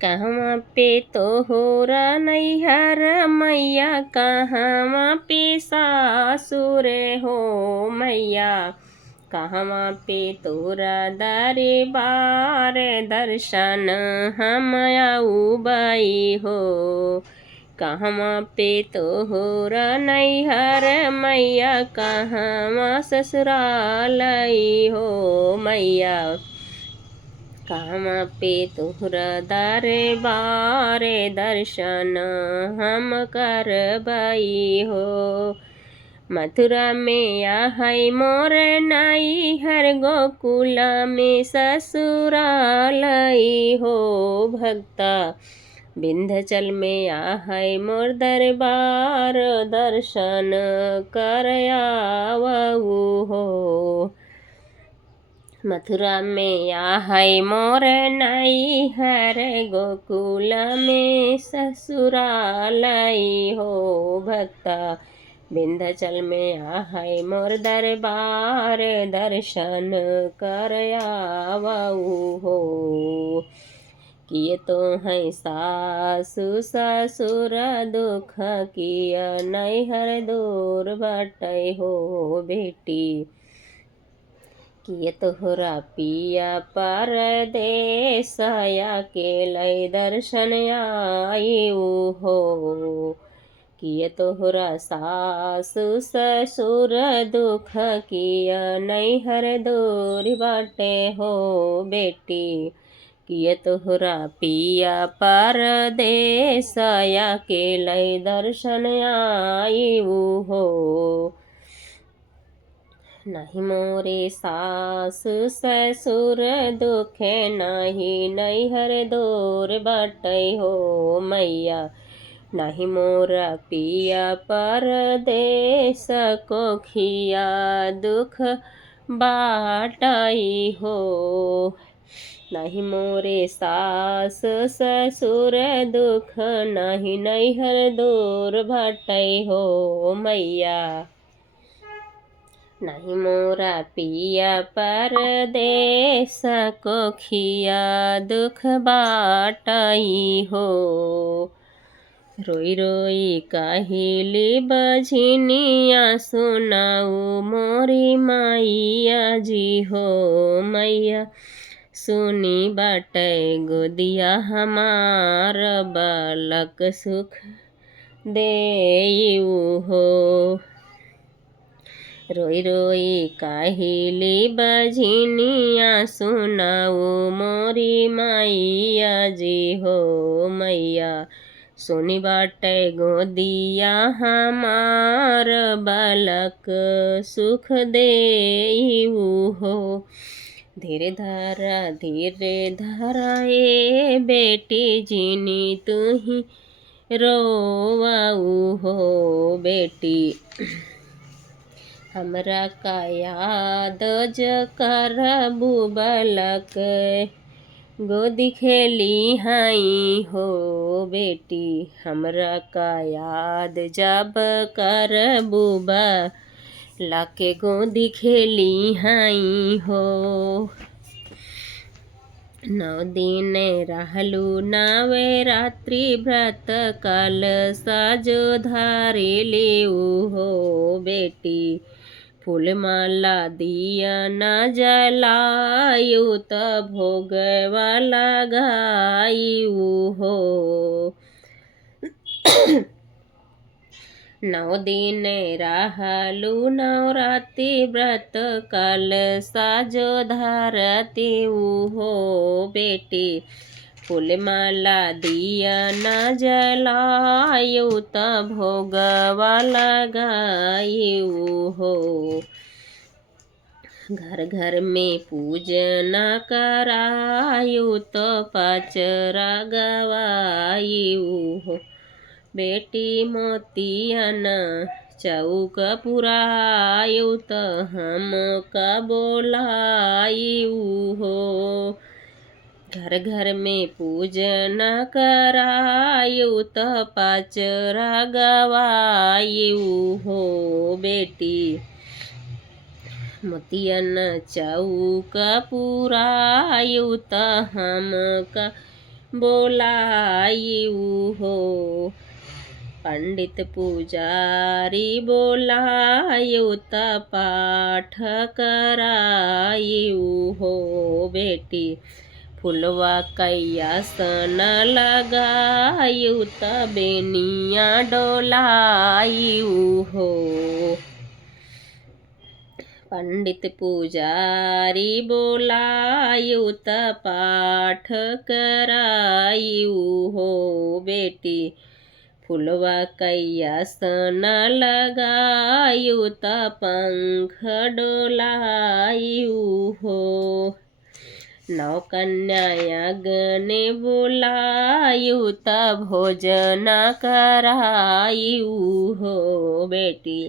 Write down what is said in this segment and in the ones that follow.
कहवा पे तोहरा नैहर मैया, कहवा पे सासुर हो मैया। कहवा पे तोरा दरबार, दर्शन हम आउबई हो। कहवा पे तोहरा नैहर मैया, कहवा ससुरालई हो मैया। कहवा पे तोहरा दरबार, दर्शन हम करबई हो। मथुरा में है मोर नैहर, गोकुल में ससुरालई हो भक्ता। विंध्याचल में है मोर दरबार, दर्शन कर आवऊ हो। मथुरा में है मोर नैहर, गोकुल में ससुरालई हो भक्ता। विंध्याचल में है मोर दरबार, दर्शन कर आवऊ हो। किए तो है सासु ससुर दुख, किया नैहर दूर बटै हो बेटी। किए तोहरा पिया परदेस, अकेले दर्शन आयु हो। किए तोहरा सासु ससुर दुख, किया नैहर दूर बाटे हो बेटी। किए तोहरा पिया परदेस, अकेले दर्शन आयु हो। नहीं मोरे सासु ससुर दुखे, नहीं नैहर दूर बटै हो मैया। नहीं मोरा पिया परदेस, कोखिया दुख बाटई हो। नहीं मोरे सास ससुर दुख, नहीं नैहर दूर भटै हो मैया। नहीं मोरा पिया परदेस, कोखिया दुख बाटई हो। रोई रोई काहिली बझिनिया, सुनाऊ मोरी मैया जी हो मैया। सुनी बाटै गोदिया हमार, बालक सुख देऊ हो। रोई रोई काहिली बझिनिया, सुनाऊ मोरी मैया जी हो मैया। सुनी बाटै गोदिया हमार, बालक सुख देऊ हो। धीरे धारा ए बेटी, जिनी तुही रोवाऊ हो बेटी। हमरा का याद ज करबू, बालक गोदी खेली हाई हो बेटी। हमरा का याद जब करबू, बालक गोदी खेली हाई हो। 9 दिन रहलू नवे रात्रि व्रत, कल साजो धारे लेऊ हो बेटी। फूल माला दिया न जलायु, त भोगवा लगायु हो। 9 दिन रहलू नवरात्रि व्रत, कल साजो धारती हो बेटी। फूल माला दिया न जलायु, त भोगवा लगायु हो। घर घर में पूजन करायु, तो पचरा गवायु हो बेटी। मोतियन चौक पुरायु, त हम का बोलायु हो। घर घर में पूजन करायु, त पचरा गवायु हो बेटी। मोतियन चौक पुरायु, त हम का बोलायऊ हो। पंडित पुजारी बोलायऊ त पाठ करायऊ हो। बेटी फुलवा कैयासन लगायऊ त बेनिया डोलायऊ हो। पंडित पुजारी बोलायऊ त पाठ करायऊ हो। बेटी फुलवा कैयासन लगायऊ त पंख डोलायऊ हो। नौ कन्या यज्ञ बोलायऊ त भोजन करायऊ हो। बेटी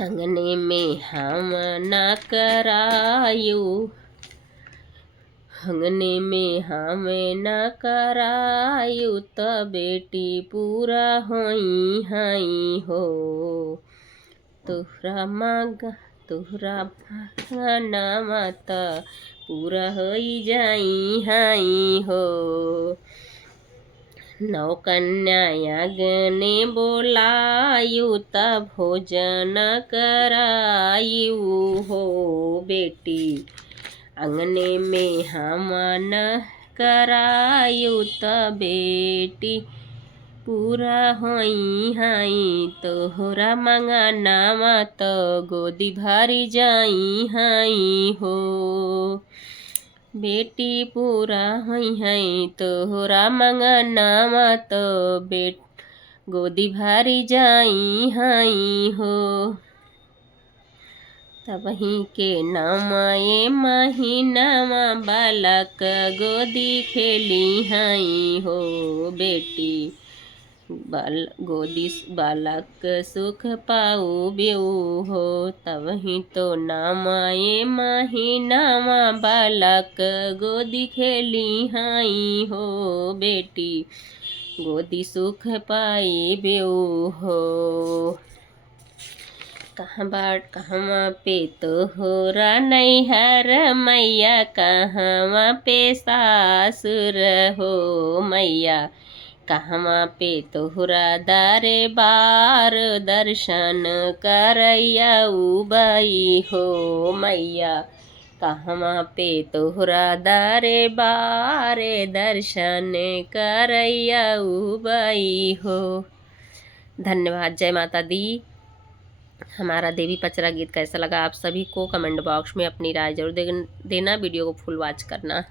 अंगने में हवन करायऊ, अंगने में हवन करायऊ त बेटी पूरा होई हई हो। तुहरा नामा त पूरा होई जाई हई हो। नौ कन्या यज्ञ बोलायऊ त भोजन करायऊ हो। बेटी अंगने में हवन करायऊ त बेटी पूरा होई हई। तोहरा मंगनावा त गोदी भरी जाई हई हो। बेटी पूरा होई हई तोहरा मंगनावा त गोदी भरी जाई हई हो। तबही के नवमे महीनावा बालक गोदी खेली हई हो। बेटी गोदी बालक सुख पाऊ बेऊ हो। तबही तो नवमे महीनावा बालक गोदी खेली हई हो। बेटी गोदी सुख पाई बेऊ हो। कहवा पे तोहरा नैहर मैया, कहवा पे सासुर हो। मैया कहवा पे तोहरा दरबार, दर्शन करैयऊ बई हो। मैया कहवा पे तोहरा दरबार, दर्शन करैयऊ बई हो। धन्यवाद। जय माता दी। हमारा देवी पचरा गीत कैसा लगा आप सभी को कमेंट बॉक्स में अपनी राय जरूर देना। वीडियो को फुल वॉच करना।